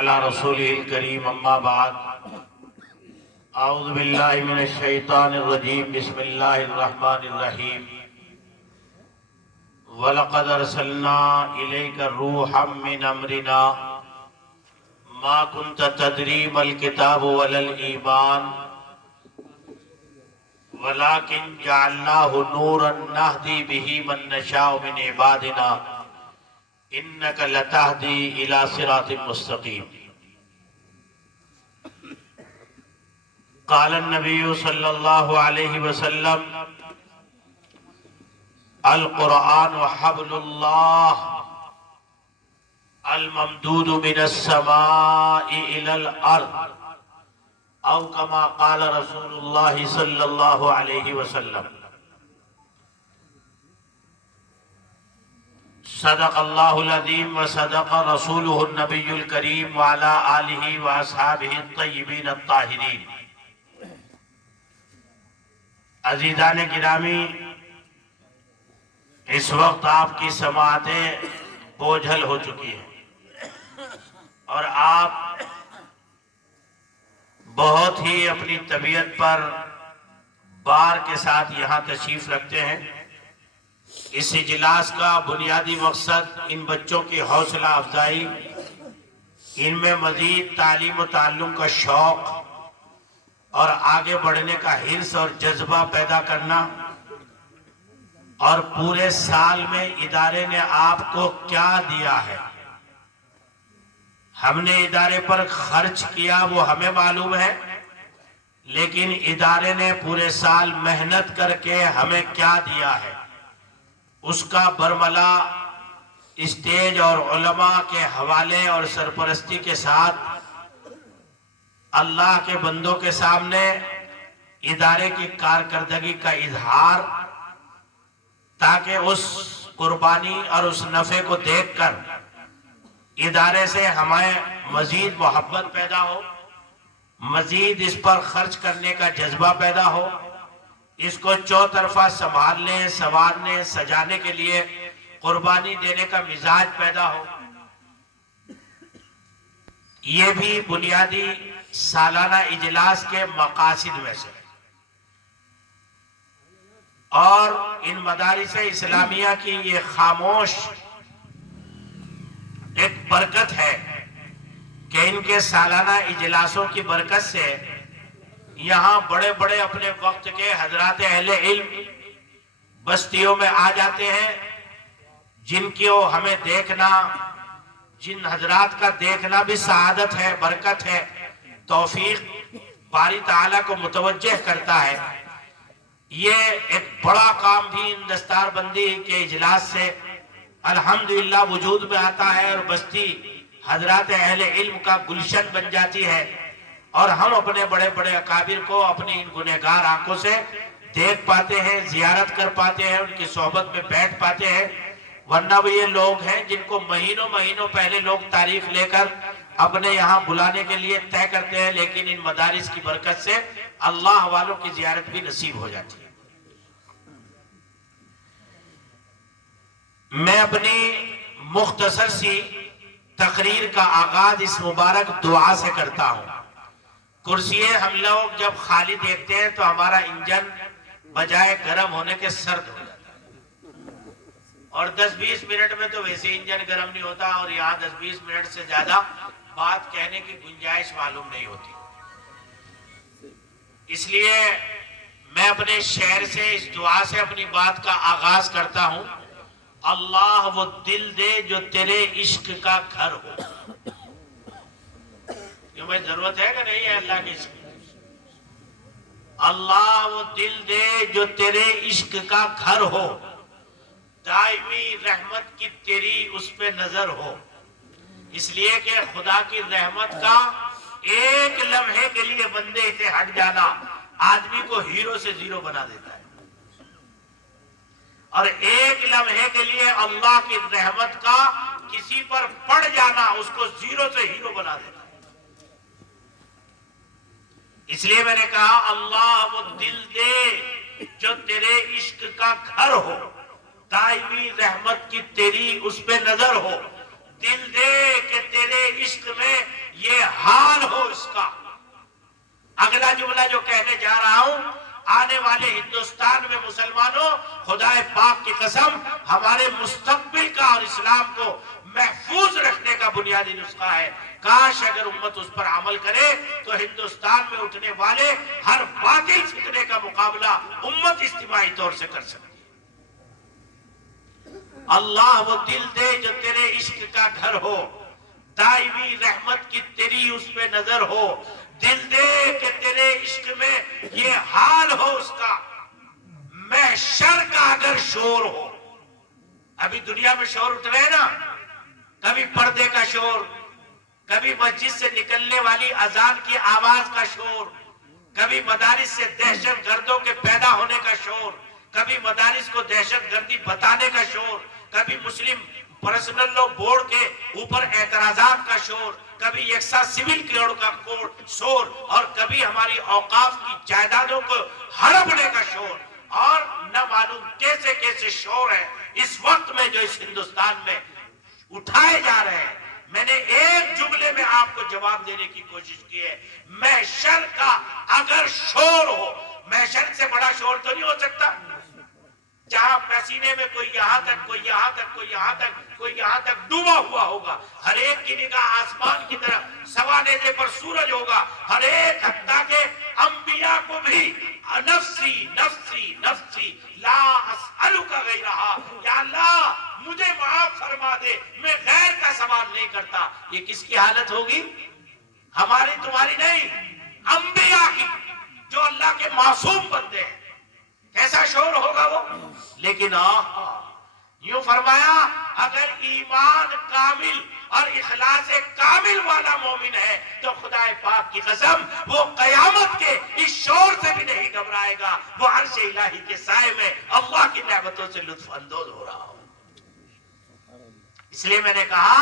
على رسوله الكريم اما بعد اعوذ باللہ من الشیطان الرجیم بسم اللہ الرحمن الرحیم وَلَقَدْ أَرْسَلْنَا إِلَيْكَ رُوحًا مِّنْ أَمْرِنَا مَا كُنْتَ تَدْرِي مَا الْكِتَابُ وَلَا الْإِيمَانُ وَلَكِنْ جَعَلْنَاهُ نُورًا نَهْدِي بِهِ مَن نَّشَاءُ مِنْ عِبَادِنَا إِنَّكَ لَتَهْدِي إِلَى صِرَاطٍ مُّسْتَقِيمٍ. قال النبي صلى الله عليه وسلم القرآن حبل الله الممدود من السماء إلى الأرض أو كما قال رسول الله صلى الله عليه وسلم. صدق الله العظيم وصدق رسوله النبي الكريم وعلى آله وأصحابه الطيبين الطاهرين. عزیزان گرامی، اس وقت آپ کی سماعتیں بوجھل ہو چکی ہیں اور آپ بہت ہی اپنی طبیعت پر بار کے ساتھ یہاں تشریف رکھتے ہیں. اس اجلاس کا بنیادی مقصد ان بچوں کی حوصلہ افزائی، ان میں مزید تعلیم و تعلم کا شوق اور آگے بڑھنے کا حرص اور جذبہ پیدا کرنا، اور پورے سال میں ادارے نے آپ کو کیا دیا ہے، ہم نے ادارے پر خرچ کیا وہ ہمیں معلوم ہے، لیکن ادارے نے پورے سال محنت کر کے ہمیں کیا دیا ہے اس کا برملا اسٹیج اور علماء کے حوالے اور سرپرستی کے ساتھ اللہ کے بندوں کے سامنے ادارے کی کارکردگی کا اظہار، تاکہ اس قربانی اور اس نفع کو دیکھ کر ادارے سے ہمیں مزید محبت پیدا ہو، مزید اس پر خرچ کرنے کا جذبہ پیدا ہو، اس کو چوطرفہ سنبھالنے، سنوارنے، سجانے کے لیے قربانی دینے کا مزاج پیدا ہو. یہ بھی بنیادی سالانہ اجلاس کے مقاصد میں سے. اور ان مدارس اسلامیہ کی یہ خاموش ایک برکت ہے کہ ان کے سالانہ اجلاسوں کی برکت سے یہاں بڑے بڑے اپنے وقت کے حضرات اہل علم بستیوں میں آ جاتے ہیں، جن کی ہمیں دیکھنا، جن حضرات کا دیکھنا بھی سعادت ہے، برکت ہے، توفیق باری تعالیٰ کو متوجہ کرتا ہے. یہ ایک بڑا کام بھی ان دستار بندی کے اجلاس سے الحمدللہ وجود میں آتا ہے، اور بستی حضرات اہل علم کا گلشن بن جاتی ہے، اور ہم اپنے بڑے بڑے اکابر کو اپنی ان گنہگار آنکھوں سے دیکھ پاتے ہیں، زیارت کر پاتے ہیں، ان کی صحبت میں بیٹھ پاتے ہیں. ورنہ وہ یہ لوگ ہیں جن کو مہینوں مہینوں پہلے لوگ تاریخ لے کر اپنے یہاں بلانے کے لیے طے کرتے ہیں، لیکن ان مدارس کی برکت سے اللہ والوں کی زیارت بھی نصیب ہو جاتی ہے. میں اپنی مختصر سی تقریر کا آغاز اس مبارک دعا سے کرتا ہوں. کرسییں ہم لوگ جب خالی دیکھتے ہیں تو ہمارا انجن بجائے گرم ہونے کے سرد ہو جاتا ہے، اور 10-20 منٹ میں تو ویسے انجن گرم نہیں ہوتا، اور یہاں 10-20 منٹ سے زیادہ بات کہنے کی گنجائش معلوم نہیں ہوتی. اس لیے میں اپنے شعر سے، اس دعا سے اپنی بات کا آغاز کرتا ہوں. اللہ وہ دل دے جو تیرے عشق کا گھر ہو. کیوں بھائی ضرورت ہے کہ نہیں ہے اللہ کے عشق؟ اللہ وہ دل دے جو تیرے عشق کا گھر ہو، دائمی رحمت کی تیری اس پہ نظر ہو. اس لیے کہ خدا کی رحمت کا ایک لمحے کے لیے بندے سے ہٹ جانا آدمی کو ہیرو سے زیرو بنا دیتا ہے، اور ایک لمحے کے لیے اللہ کی رحمت کا کسی پر پڑ جانا اس کو زیرو سے ہیرو بنا دیتا ہے. اس لیے میں نے کہا اللہ وہ دل دے جو تیرے عشق کا گھر ہو، دائمی رحمت کی تیری اس پہ نظر ہو. دل دے کہ تیرے عشق میں کہنے جا رہا ہوں، آنے والے ہندوستان میں مسلمانوں، خدا پاک کی قسم ہمارے مستقبل کا اور اسلام کو محفوظ رکھنے کا بنیادی نسخہ ہے۔ کاش اگر امت اس پر عمل کرے تو ہندوستان میں اٹھنے والے ہر باطل فتنے کا مقابلہ امت اجتماعی طور سے کر سکتی ہے۔ اللہ وہ دل دے جو تیرے عشق کا گھر ہو، دائمی رحمت کی تیری اس پہ نظر ہو، دل دے کہ تیرے عشق میں یہ حال ہو اس کا، محشر کا اگر شور ہو۔ ابھی دنیا میں شور اٹھ رہے ہیں نا، کبھی پردے کا شور، کبھی مسجد سے نکلنے والی اذان کی آواز کا شور، کبھی مدارس سے دہشت گردوں کے پیدا ہونے کا شور، کبھی مدارس کو دہشت گردی بتانے کا شور، کبھی مسلم پرسنل لا بورڈ کے اوپر اعتراضات کا شور، کبھی یکساں سول کوڈ کا شور، اور کبھی ہماری اوقاف کی جائیدادوں کو ہڑپنے کا شور، اور نہ معلوم کیسے کیسے شور ہے اس وقت میں جو اس ہندوستان میں اٹھائے جا رہے ہیں۔ میں نے ایک جملے میں آپ کو جواب دینے کی کوشش کی ہے، محشر کا اگر شور ہو، محشر سے بڑا شور تو نہیں ہو سکتا، جہاں پسینے میں کوئی یہاں تک، کوئی یہاں تک، کوئی یہاں تک، کوئی یہاں تک ڈوبا ہوا ہوگا، ہر ایک کی نگاہ آسمان کی طرف، سوا نیزے پر سورج ہوگا، ہر ایک حتیٰ کہ انبیاء کو بھی نفسی نفسی نفسی لا اسألک غیرہا، یا اللہ مجھے معاف فرما دے، میں غیر کا سوال نہیں کرتا۔ یہ کس کی حالت ہوگی؟ ہماری تمہاری نہیں، انبیاء کی، جو اللہ کے معصوم بندے ہیں۔ کیسا شور ہوگا وہ؟ لیکن یوں فرمایا اگر ایمان کامل اور اخلاص کامل والا مومن ہے تو خدا پاک کی قسم وہ قیامت کے اس شور سے بھی نہیں گھبرائے گا، وہ عرش الہی کے سائے میں اللہ کی نعمتوں سے لطف اندوز ہو رہا ہو۔ اس لیے میں نے کہا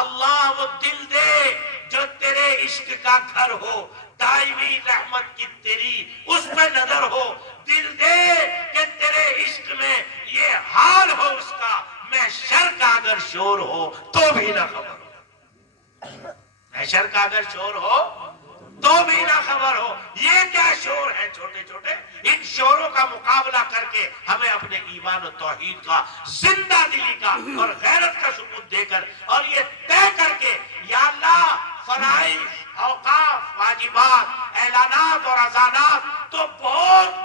اللہ وہ دل دے جو تیرے عشق کا گھر ہو، دائمی رحمت کی تیری اس پہ نظر ہو، دل دے کہ تیرے عشق میں یہ حال ہو اس کا، محشر کا اگر شور ہو تو بھی نہ خبر ہو، محشر کا اگر شور ہو تو بھی نہ خبر ہو۔ یہ کیا شور ہے چھوٹے چھوٹے، ان شوروں کا مقابلہ کر کے ہمیں اپنے ایمان و توحید کا، زندہ دلی کا اور غیرت کا ثبوت دے کر، اور یہ طے کر کے یا اللہ فرائض، اوقاف، واجبات، اعلانات اور اذانات تو بہت